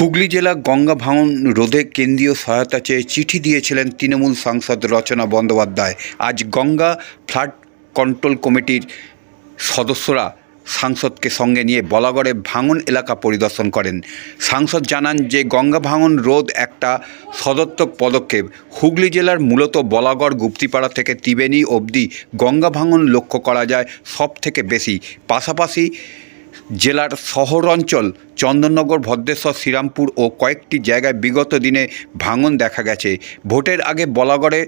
হুগলি জেলা গঙ্গা ভাঙন রোধে কেন্দ্রীয় সহায়তা চেয়ে চিঠি দিয়েছিলেন তৃণমূল সাংসদ রচনা বন্দ্যোপাধ্যায়। আজ গঙ্গা ফ্লাড কন্ট্রোল কমিটির সদস্যরা সাংসদকে সঙ্গে নিয়ে বলাগড়ে ভাঙন এলাকা পরিদর্শন করেন। সাংসদ জানান যে গঙ্গা ভাঙন রোধ একটা সদর্থক পদক্ষেপ। হুগলি জেলার মূলত বলাগড় গুপ্তিপাড়া থেকে ত্রিবেণী অবধি গঙ্গা ভাঙন লক্ষ্য করা যায় সব থেকে বেশি। পাশাপাশি জেলার শহর অঞ্চল চন্দননগর, ভদ্রেশ্বর, শ্রীরামপুর ও কয়েকটি জায়গায় বিগত দিনে ভাঙন দেখা গেছে। ভোটের আগে বলাগড়ে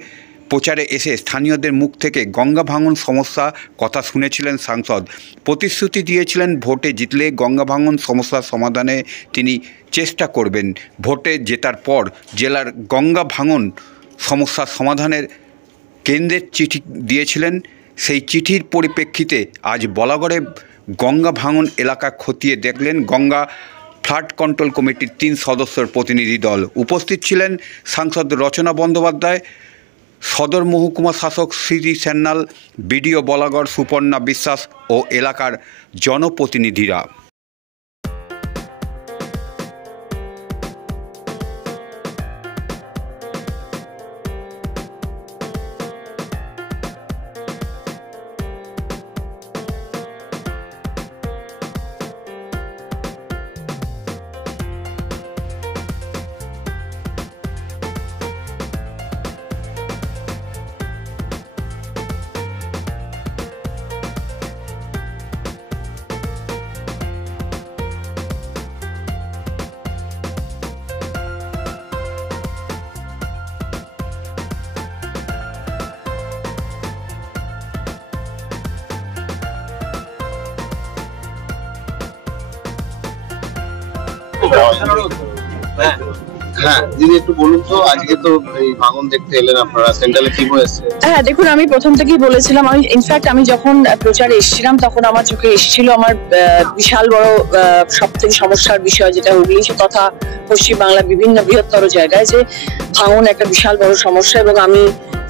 প্রচারে এসে স্থানীয়দের মুখ থেকে গঙ্গা ভাঙন সমস্যা কথা শুনেছিলেন সাংসদ। প্রতিশ্রুতি দিয়েছিলেন ভোটে জিতলে গঙ্গা ভাঙন সমস্যার সমাধানে তিনি চেষ্টা করবেন। ভোটে জেতার পর জেলার গঙ্গা ভাঙন সমস্যার সমাধানের কেন্দ্রের চিঠি দিয়েছিলেন। সেই চিঠির পরিপ্রেক্ষিতে আজ বলাগড়ে গঙ্গা ভাঙন এলাকা খতিয়ে দেখলেন গঙ্গা ফ্লাড কন্ট্রোল কমিটির 3 সদস্যের প্রতিনিধি দল। উপস্থিত ছিলেন সাংসদ রচনা বন্দ্যোপাধ্যায়, সদর মহকুমা শাসক শ্রী সান্যাল, বিডিও বলাগড় সুপর্ণা বিশ্বাস ও এলাকার জনপ্রতিনিধিরা। হ্যাঁ দিদি, একটু বলুন তো, আজকে তো এই ভাঙন দেখতে এলেন আপনারা, সেন্ট্রালে কি হয়েছে? হ্যাঁ দেখুন, আমি প্রথম থেকেই বলেছিলাম, আমি যখন প্রচারে এসেছিলাম তখন আমার চোখে এসেছিল আমার বিশাল বড় সবথেকে সমস্যার বিষয়, যেটা হুগলি তথা পশ্চিমবাংলার বিভিন্ন বৃহত্তর জায়গায় যে ভাঙন একটা বিশাল বড় সমস্যা। এবং আমি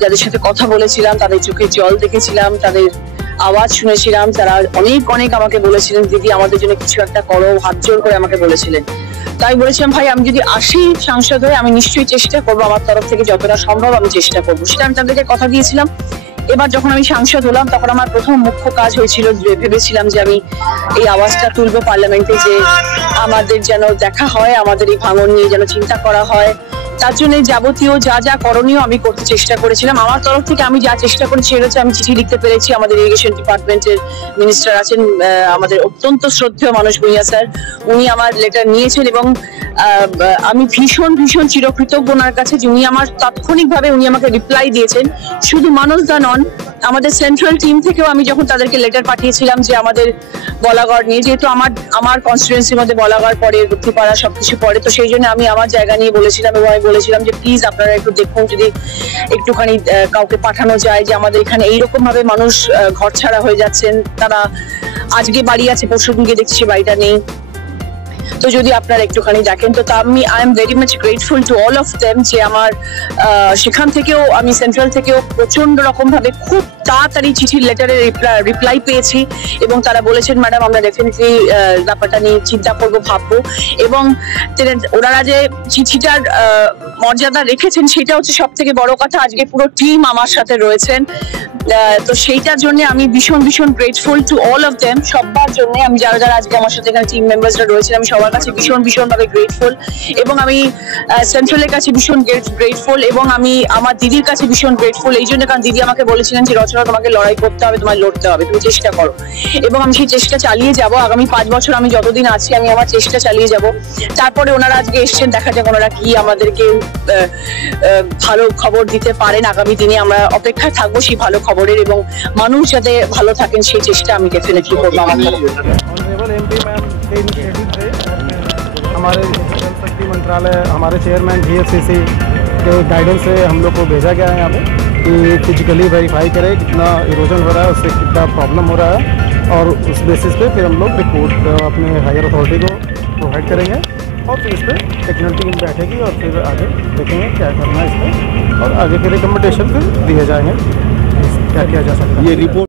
যাদের সাথে কথা বলেছিলাম তাদের চোখে জল দেখেছিলাম, তাদের আওয়াজ শুনেছিলাম, তারা অনেক অনেক আমাকে বলেছিলেন দিদি আমাদের জন্য কিছু একটা করো, হাত জোর করে আমাকে বলেছিলেন। তাই বলেছিলাম ভাই, আমি যদি আসি সাংসদ হয়ে আমি নিশ্চয়ই চেষ্টা করবো, আমার তরফ থেকে যতটা সম্ভব আমি চেষ্টা করবো, সেটা আমি তাদেরকে কথা দিয়েছিলাম। এবার যখন আমি সাংসদ হলাম তখন আমার প্রথম মুখ্য কাজ হয়েছিল, ভেবেছিলাম যে আমি এই আওয়াজটা তুলবো পার্লামেন্টে, যে আমাদের যেন দেখা হয়, আমাদের এই ভাঙন নিয়ে যেন চিন্তা করা হয়। তার জন্য যাবতীয় যা যা করণীয় আমি করতে চেষ্টা করেছিলাম। আমার তরফ থেকে আমি যা চেষ্টা করেছি সেটা হচ্ছে, আমি চিঠি লিখতে পেরেছি। আমাদের ইরিগেশন ডিপার্টমেন্টের মিনিস্টার আছেন, আমাদের অত্যন্ত শ্রদ্ধেয় মানস ভূঁইয়া স্যার, উনি আমার লেটার নিয়েছেন এবং আমি ভীষণ ভীষণ চিরকৃতজ্ঞ ওনার কাছে যে উনি আমার তাৎক্ষণিকভাবে উনি আমাকে রিপ্লাই দিয়েছেন। শুধু মানস দা নন, আমাদের সেন্ট্রাল টিম থেকেও আমি যখন তাদেরকে লেটার পাঠিয়েছিলাম যে আমাদের বলাগড় নিয়ে, যেহেতু আমার কনস্টিটুয়েন্সির মধ্যে বলাগড় পড়ে, গুপ্তিপাড়া সবকিছু পড়ে, তো সেই জন্য আমি আমার জায়গা নিয়ে বলেছিলাম এবং আমি বলেছিলাম যে প্লিজ আপনারা একটু দেখুন যদি একটুখানি কাউকে পাঠানো যায়, যে আমাদের এখানে এইরকম ভাবে মানুষ ঘর ছাড়া হয়ে যাচ্ছেন, তারা আজকে বাড়ি আছে, পরশু দিনকে দেখছি বাড়িটা নেই, তো যদি আপনারা একটুখানি দেখেন। তো I am very much grateful to all of them, যে আমার সেখান থেকেও আমি সেন্ট্রাল থেকেও প্রচন্ড রকম ভাবে খুব তাড়াতাড়ি চিঠির লেটারের রিপ্লাই পেয়েছি এবং তারা বলেছেন ম্যাডাম আমরা ডেফিনেটলি ব্যাপারটা নিয়ে চিন্তা করবো, ভাববো। এবং ওনারা যে চিঠিটার মর্যাদা রেখেছেন সেটা হচ্ছে সব থেকে বড় কথা। আজকে পুরো টিম আমার সাথে রয়েছেন, তো সেইটার জন্য আমি ভীষণ ভীষণ grateful to all of them, সবার জন্য। আমি যারা যারা আজকে আমার সাথে এখানে টিম মেম্বার্সরা রয়েছেন, আমি সবার কাছে ভীষণ ভীষণ ভাবে গ্রেটফুল এবং আমি সেন্ট্রালের কাছে ভীষণ গ্রেটফুল এবং আমি আমার দিদির কাছে ভীষণ গ্রেটফুল এই জন্য, কারণ দিদি আমাকে বলেছিলেন যে রচনা তোমাকে লড়াই করতে হবে, তোমায় লড়তে হবে, তুমি চেষ্টা করো। এবং আমি সেই চেষ্টা চালিয়ে যাব, আগামী 5 বছর আমি যতদিন আছি আমি আমার চেষ্টা চালিয়ে যাব। তারপরে ওনারা আজকে এসছেন, দেখা যাক ওনারা কি আমাদেরকে ভালো খবর দিতে পারেন। আগামী দিনে আমরা অপেক্ষায় থাকবো সেই ভালো খবরের এবং মানুষ যাতে ভালো থাকেন সেই চেষ্টা আমি ডেফিনেটলি করবো। हमारे जल शक्ति मंत्रालय, हमारे चेयरमैन GFCC के गाइडेंस से हम लोग को भेजा गया है यहाँ पे कि फिजिकली वेरीफाई करें कितना इरोजन हो रहा है, उससे कितना प्रॉब्लम हो रहा है, और उस बेसिस पे फिर हम लोग रिपोर्ट अपने हायर अथॉरिटी को प्रोवाइड करेंगे और फिर इस पर टेक्निकल टीम बैठेगी और फिर आगे देखेंगे क्या करना है इसमें, और आगे के रिकमेंडेशन फिर दिए जाएंगे क्या किया जा सकता है। ये रिपोर्ट